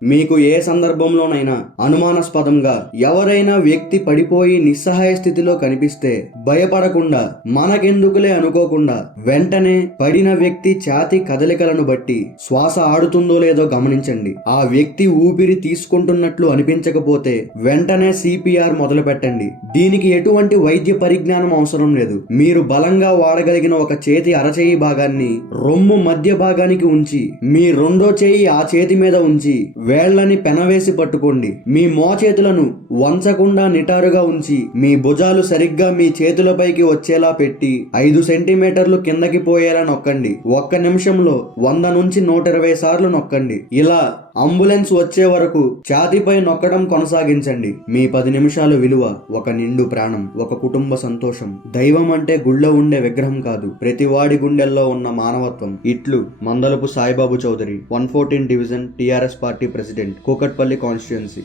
మీకు ఏ సందర్భంలోనైనా అనుమానాస్పదంగా ఎవరైనా వ్యక్తి పడిపోయి నిస్సహాయ స్థితిలో కనిపిస్తే భయపడకుండా మనకెందుకులే అనుకోకుండా వెంటనే పడిన వ్యక్తి ఛాతీ కదలికలను బట్టి శ్వాస ఆడుతుందో లేదో గమనించండి. ఆ వ్యక్తి ఊపిరి తీసుకుంటున్నట్లు అనిపించకపోతే వెంటనే సిపిఆర్ మొదలు పెట్టండి. దీనికి ఎటువంటి వైద్య పరిజ్ఞానం అవసరం లేదు. మీరు బలంగా వాడగలిగిన ఒక చేతి అరచేయి భాగాన్ని రొమ్ము మధ్య భాగానికి ఉంచి మీ రెండో చేయి ఆ చేతి మీద ఉంచి వేళ్లని పెనవేసి పట్టుకోండి. మీ మోచేతులను వంచకుండా నిటారుగా ఉంచి మీ భుజాలు సరిగ్గా మీ చేతులపైకి వచ్చేలా పెట్టి 5 సెంటీమీటర్లు కిందకి పోయేలా నొక్కండి. ఒక్క నిమిషంలో 100 నుంచి 120 సార్లు నొక్కండి. ఇలా అంబులెన్స్ వచ్చే వరకు ఛాతీపై నొక్కడం కొనసాగించండి. మీ 10 నిమిషాల విలువ ఒక నిండు ప్రాణం, ఒక కుటుంబ సంతోషం. దైవం అంటే గుళ్ళో ఉండే విగ్రహం కాదు, ప్రతివాడి గుండెల్లో ఉన్న మానవత్వం. ఇట్లు Mandalapu Saibaba Chowdary, 114 division TRS party president, Kukatpally constituency.